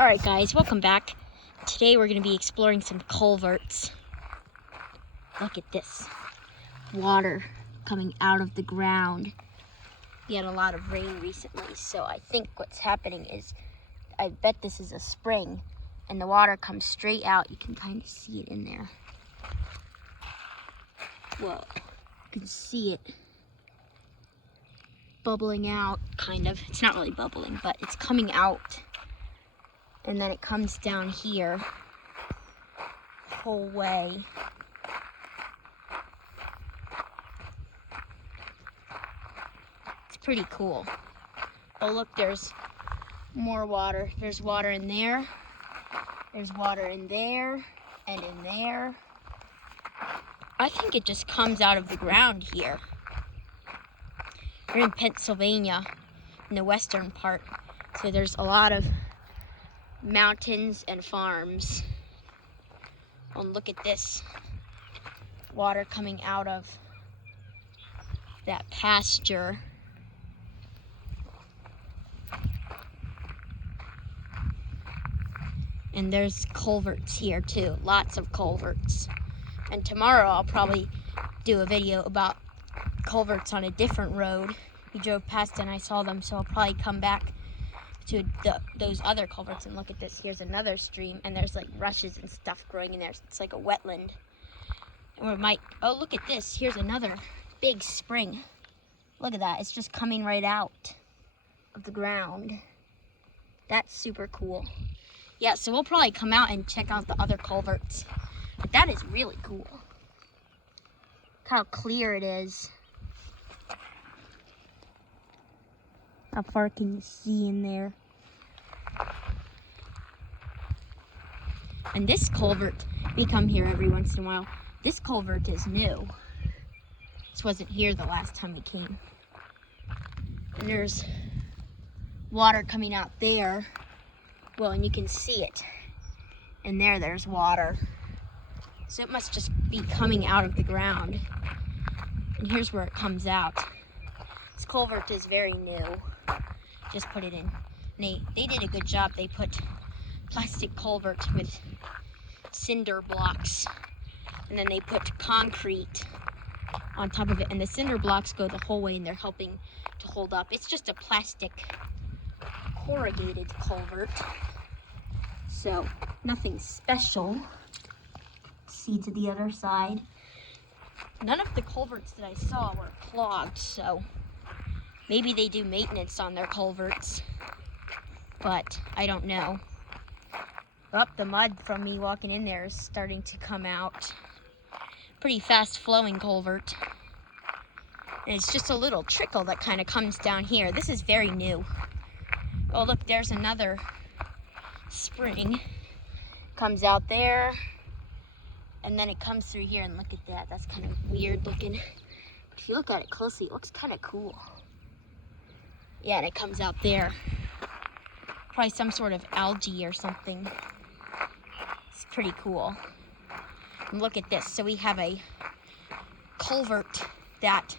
Alright guys, welcome back. Today we're going to be exploring some culverts. Look at this. Water coming out of the ground. We had a lot of rain recently, so I think what's happening is, I bet this is a spring, and the water comes straight out. You can kind of see it in there. Whoa, you can see it bubbling out, kind of. It's not really bubbling, but it's coming out. And then it comes down here the whole way. It's pretty cool. Oh look, there's more water. There's water in there. There's water in there and in there. I think it just comes out of the ground here. We're in Pennsylvania, in the western part, so there's a lot of mountains and farms. Oh, and look at this. Water coming out of that pasture. And there's culverts here too, lots of culverts. And tomorrow I'll probably do a video about culverts on a different road. We drove past and I saw them, so I'll probably come back to those other culverts and look at this. Here's another stream, and there's like rushes and stuff growing in there. It's like a wetland. And we might, oh look at this, here's another big spring. Look at that, it's just coming right out of the ground. That's super cool. Yeah, so we'll probably come out and check out the other culverts. But that is really cool. Look how clear it is. How far can you see in there? And this culvert, we come here every once in a while. This culvert is new. This wasn't here the last time we came. And there's water coming out there. Well, and you can see it. And there's water. So it must just be coming out of the ground. And here's where it comes out. This culvert is very new. Just put it in. And they did a good job. They put plastic culvert with cinder blocks. And then they put concrete on top of it. And the cinder blocks go the whole way and they're helping to hold up. It's just a plastic corrugated culvert. So nothing special. See to the other side. None of the culverts that I saw were clogged, so maybe they do maintenance on their culverts, but I don't know. Oh, the mud from me walking in there is starting to come out. Pretty fast flowing culvert. And it's just a little trickle that kind of comes down here. This is very new. Oh look, there's another spring. Comes out there. And then it comes through here, and look at that. That's kind of weird looking. If you look at it closely, it looks kind of cool. Yeah, and it comes out there. Probably some sort of algae or something. It's pretty cool. And look at this. So we have a culvert that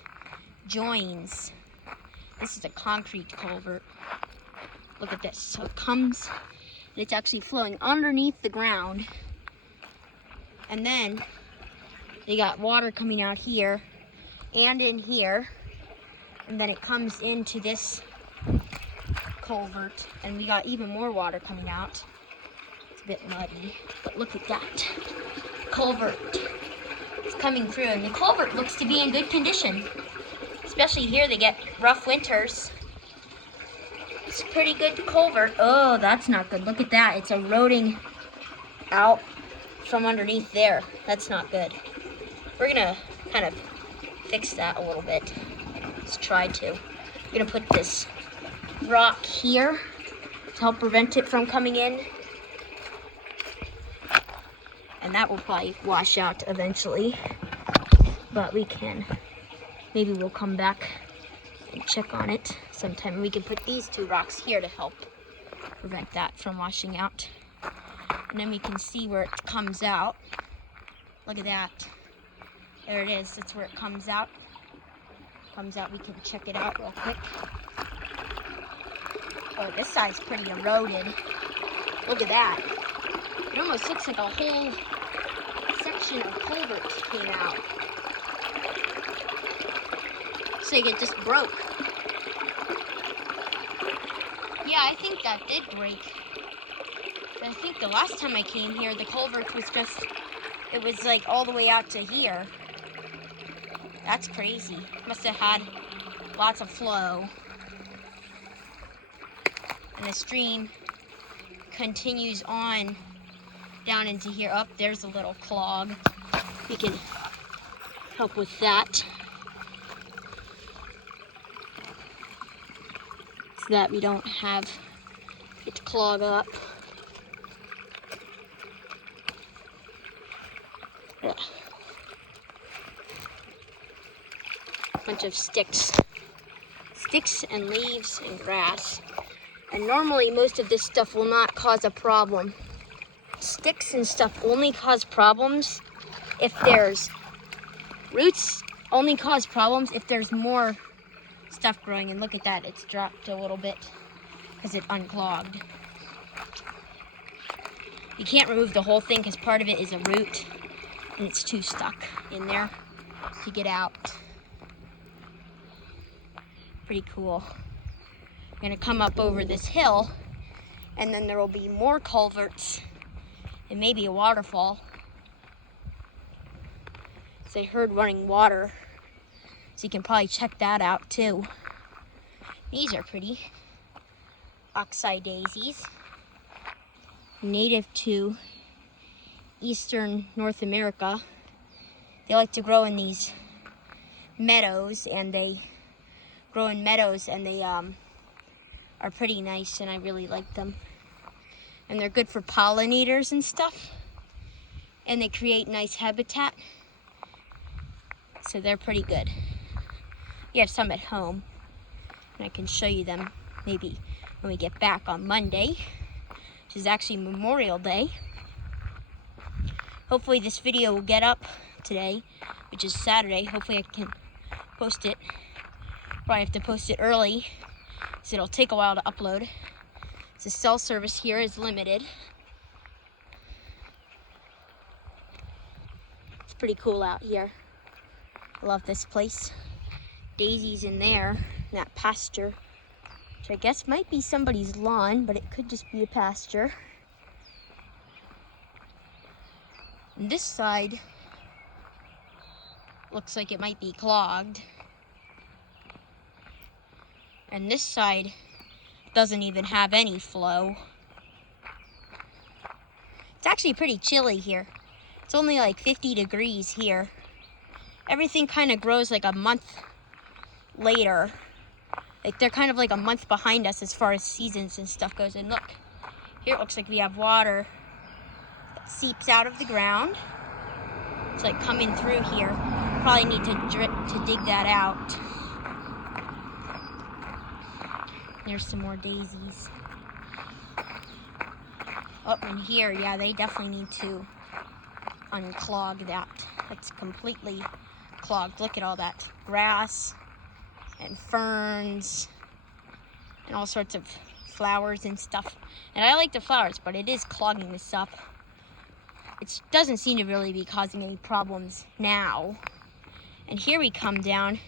joins. This is a concrete culvert. Look at this. So it comes, and it's actually flowing underneath the ground. And then they got water coming out here and in here. And then it comes into this culvert. And we got even more water coming out. It's a bit muddy, but look at that. Culvert is coming through. And the culvert looks to be in good condition. Especially here, they get rough winters. It's a pretty good culvert. Oh, that's not good. Look at that. It's eroding out from underneath there. That's not good. We're gonna kind of fix that a little bit. Let's try to. We're gonna put this rock here to help prevent it from coming in. And that will probably wash out eventually. But we can, maybe we'll come back and check on it sometime. We can put these two rocks here to help prevent that from washing out. And then we can see where it comes out. Look at that. There it is. That's where it comes out. Comes out. We can check it out real quick. Oh, this side's pretty eroded. Look at that. It almost looks like a whole section of culverts came out. Looks like it just broke. Yeah, I think that did break. I think the last time I came here, the culvert was just, it was like all the way out to here. That's crazy. Must have had lots of flow. And the stream continues on down into here. Up there's a little clog. We can help with that, so that we don't have it clog up. Bunch of sticks and leaves and grass. And normally most of this stuff will not cause a problem. Sticks and stuff only cause problems if there's roots, only cause problems if there's more stuff growing. And look at that, it's dropped a little bit because it unclogged. You can't remove the whole thing because part of it is a root and it's too stuck in there to get out. Pretty cool. I'm gonna come up over this hill and then there will be more culverts and maybe a waterfall. So I heard running water, so you can probably check that out too. These are pretty. Oxeye daisies, native to eastern North America. They like to grow in these meadows, and they are pretty nice, and I really like them. And they're good for pollinators and stuff, and they create nice habitat, so they're pretty good. We have some at home, and I can show you them maybe when we get back on Monday, which is actually Memorial Day. Hopefully this video will get up today, which is Saturday. Hopefully I can post it. Probably have to post it early, so it'll take a while to upload. The cell service here is limited. It's pretty cool out here. I love this place. Daisies in there, in that pasture, which I guess might be somebody's lawn, but it could just be a pasture. And this side looks like it might be clogged. And this side doesn't even have any flow. It's actually pretty chilly here. It's only like 50 degrees here. Everything kind of grows like a month later. Like they're kind of like a month behind us as far as seasons and stuff goes. And look, here it looks like we have water that seeps out of the ground. It's like coming through here. Probably need to dig that out. There's some more daisies. Oh, and here, yeah, they definitely need to unclog that. It's completely clogged. Look at all that grass and ferns and all sorts of flowers and stuff. And I like the flowers, but it is clogging this up. It doesn't seem to really be causing any problems now. And here we come down,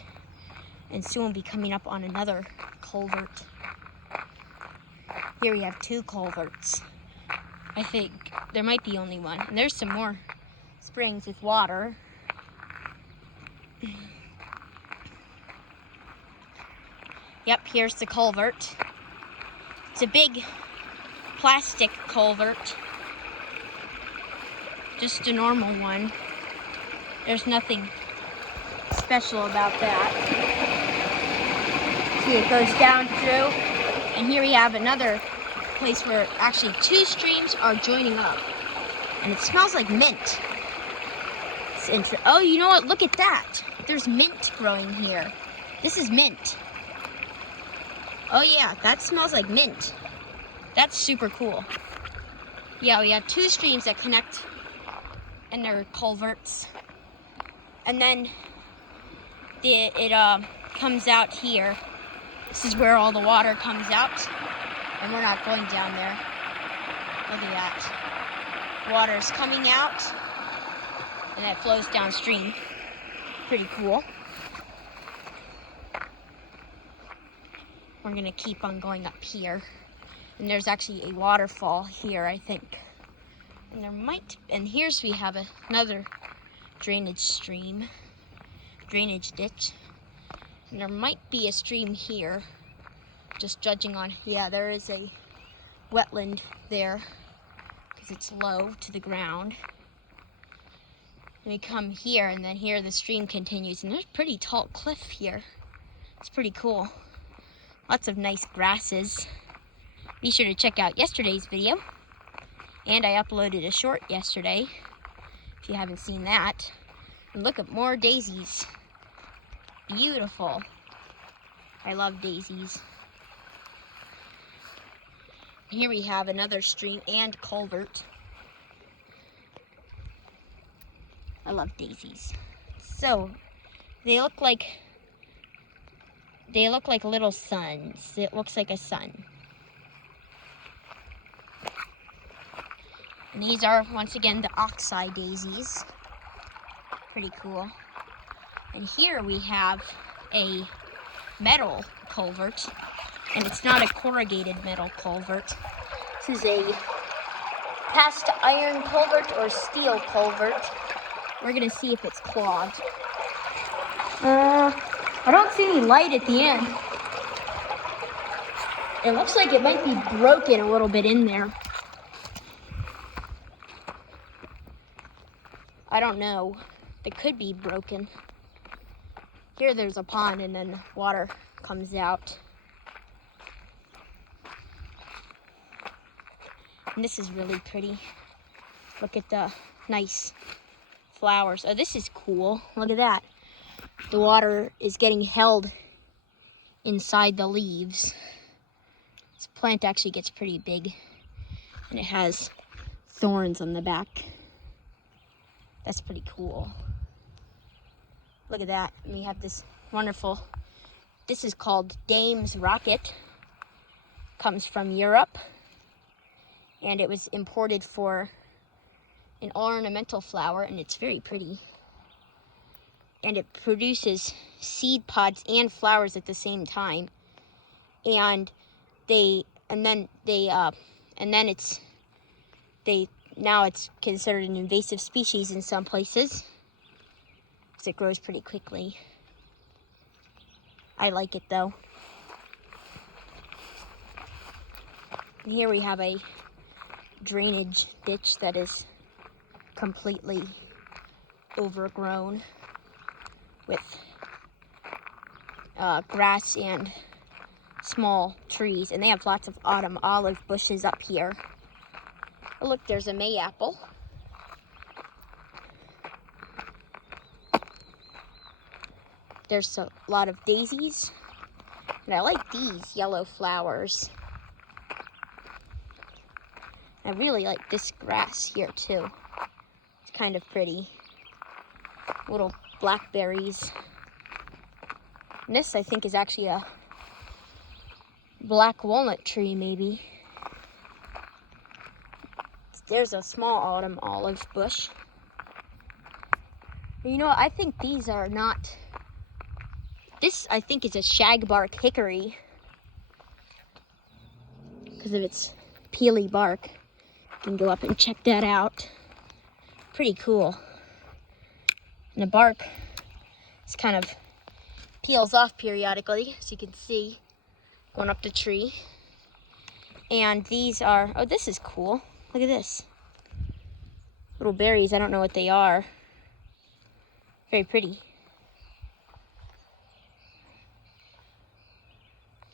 and soon we'll be coming up on another culvert. Here we have two culverts. I think there might be only one. And there's some more springs with water. Yep, here's the culvert. It's a big plastic culvert. Just a normal one. There's nothing special about that. See, it goes down through. And here we have another place where actually two streams are joining up. And it smells like mint. It's interesting. Oh, you know what? Look at that. There's mint growing here. This is mint. Oh yeah, that smells like mint. That's super cool. Yeah, we have two streams that connect, and they're culverts. And then it comes out here. This is where all the water comes out, and we're not going down there. Look at that. Water's coming out, and it flows downstream. Pretty cool. We're gonna keep on going up here. And there's actually a waterfall here, I think. And here's we have another drainage ditch. And there might be a stream here, just judging on, yeah, there is a wetland there because it's low to the ground. And we come here, and then here the stream continues, and there's a pretty tall cliff here. It's pretty cool. Lots of nice grasses. Be sure to check out yesterday's video. And I uploaded a short yesterday, if you haven't seen that. And look at more daisies. Beautiful. I love daisies. Here we have another stream and culvert. I love daisies. So, they look like little suns. It looks like a sun. And these are, once again, the oxeye daisies. Pretty cool. And here we have a metal culvert. And it's not a corrugated metal culvert. This is a cast iron culvert or steel culvert. We're gonna see if it's clogged. I don't see any light at the end. It looks like it might be broken a little bit in there. I don't know. It could be broken. Here there's a pond, and then water comes out. And this is really pretty. Look at the nice flowers. Oh, this is cool. Look at that. The water is getting held inside the leaves. This plant actually gets pretty big, and it has thorns on the back. That's pretty cool. Look at that. And we have this wonderful, this is called Dame's Rocket. Comes from Europe. And it was imported for an ornamental flower, and it's very pretty. And it produces seed pods and flowers at the same time. Now it's considered an invasive species in some places, because it grows pretty quickly. I like it though. And here we have a drainage ditch that is completely overgrown with grass and small trees, and they have lots of autumn olive bushes up here. Oh, look, there's a mayapple. There's a lot of daisies, and I like these yellow flowers. I really like this grass here too. It's kind of pretty. Little blackberries. And this, I think, is actually a black walnut tree, maybe. There's a small autumn olive bush. You know what? I think these are not... This, I think, is a shagbark hickory because of its peely bark. You can go up and check that out. Pretty cool. And the bark is kind of peels off periodically, as you can see, going up the tree. And these are, oh, this is cool. Look at this. Little berries, I don't know what they are. Very pretty.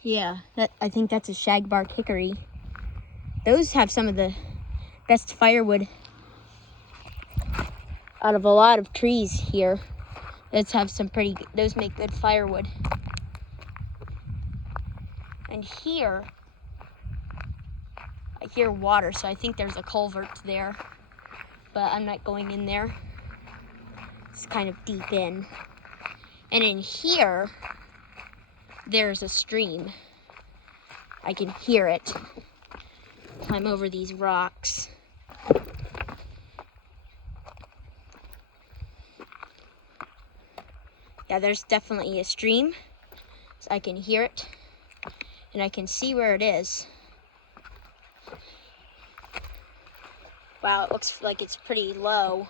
Yeah, I think that's a shagbark hickory. Those have some of the best firewood out of a lot of trees here. Those make good firewood. And here, I hear water, so I think there's a culvert there, but I'm not going in there. It's kind of deep in. And in here, there's a stream. I can hear it. climb over these rocks. Yeah, there's definitely a stream. So I can hear it, and I can see where it is. Wow, it looks like it's pretty low.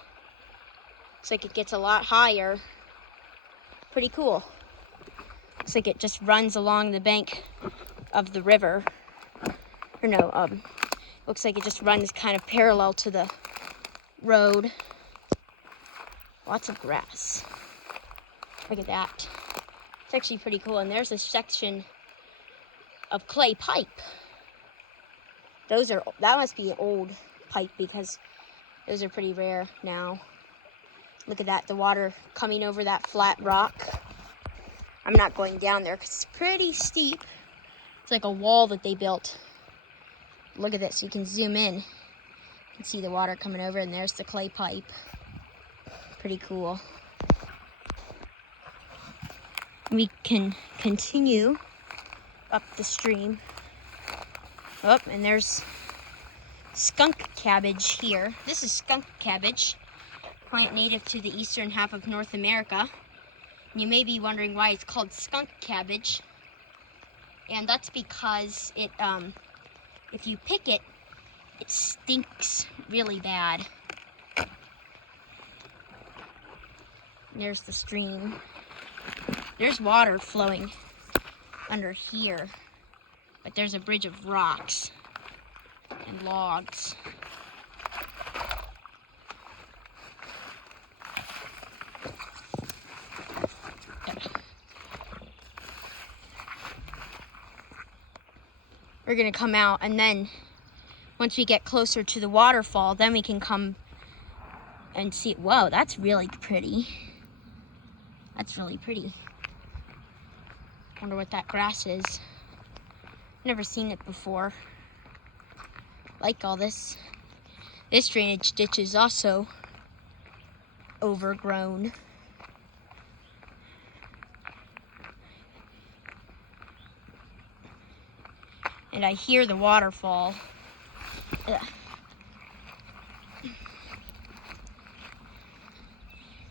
Looks like it gets a lot higher. Pretty cool. Looks like it just runs along the bank of the river. Or no, looks like it just runs kind of parallel to the road. Lots of grass. Look at that. It's actually pretty cool. And there's a section of clay pipe. That must be an old pipe because those are pretty rare now. Look at that, the water coming over that flat rock. I'm not going down there because it's pretty steep. It's like a wall that they built. Look at this, you can zoom in. You can see the water coming over, and there's the clay pipe. Pretty cool. We can continue up the stream. Oh, and there's skunk cabbage here. This is skunk cabbage, plant native to the eastern half of North America. And you may be wondering why it's called skunk cabbage. And that's because it, if you pick it, it stinks really bad. And there's the stream. There's water flowing under here, but there's a bridge of rocks and logs. We're gonna come out, and then once we get closer to the waterfall, then we can come and see. Whoa, that's really pretty. That's really pretty. Wonder what that grass is. Never seen it before. Like all this. This drainage ditch is also overgrown. And I hear the waterfall. Ugh.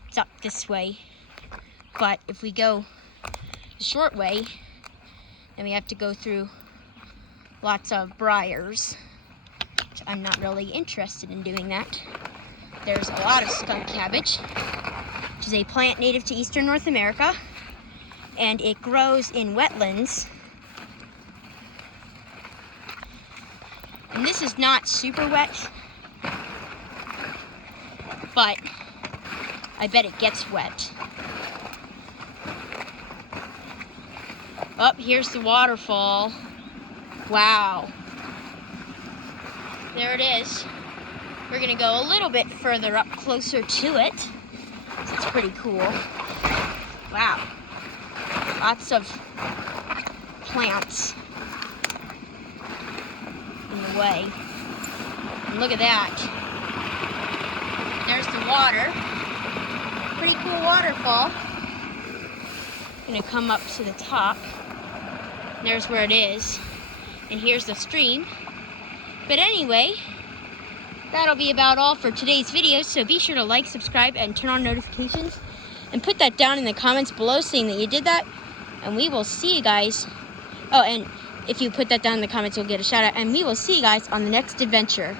It's up this way. But if we go the short way, then we have to go through lots of briars. I'm not really interested in doing that. There's a lot of skunk cabbage, which is a plant native to eastern North America, and it grows in wetlands. And this is not super wet, but I bet it gets wet. Oh, here's the waterfall. Wow. There it is. We're gonna go a little bit further up, closer to it. It's pretty cool. Wow. Lots of plants in the way. And look at that. There's the water. Pretty cool waterfall. Gonna come up to the top. There's where it is. And here's the stream. But anyway, that'll be about all for today's video. So be sure to like, subscribe, and turn on notifications. And put that down in the comments below saying that you did that. And we will see you guys. Oh, and if you put that down in the comments, you'll get a shout out. And we will see you guys on the next adventure.